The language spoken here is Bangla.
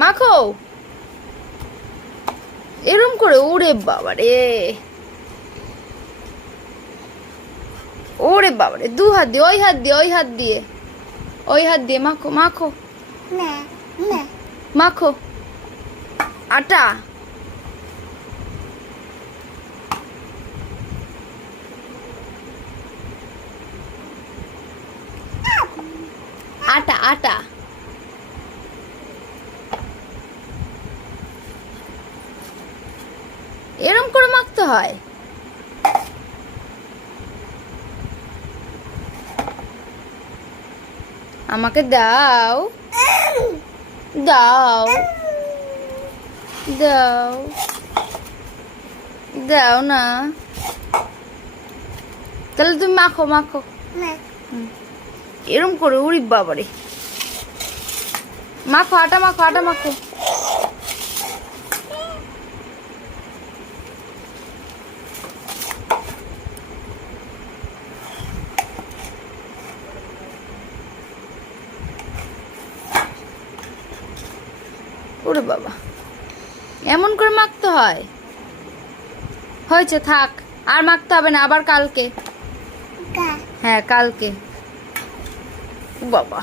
মাখো এরম করে। ওরে বাবা রে, ওরে বাবা রে, দু হাত দিয়ে, ওই হাত দিয়ে, ওই হাত দিয়ে, ওই হাত দিয়ে মাখো মাখো মাখো আটা। আটা আটা এরম করে মাখতে হয়। আমাকে দাও দাও দাও দাও না, তাহলে তুমি মাখো মাখো এরম করে। উড়ি বাবারে, মাখো আটা মাখো আটা মাখো। ওরে বাবা, এমন করে মাখতে হয়? হয়েছে, থাক, আর মাখতে হবে না, আবার কালকে। হ্যাঁ কালকে। বাবা।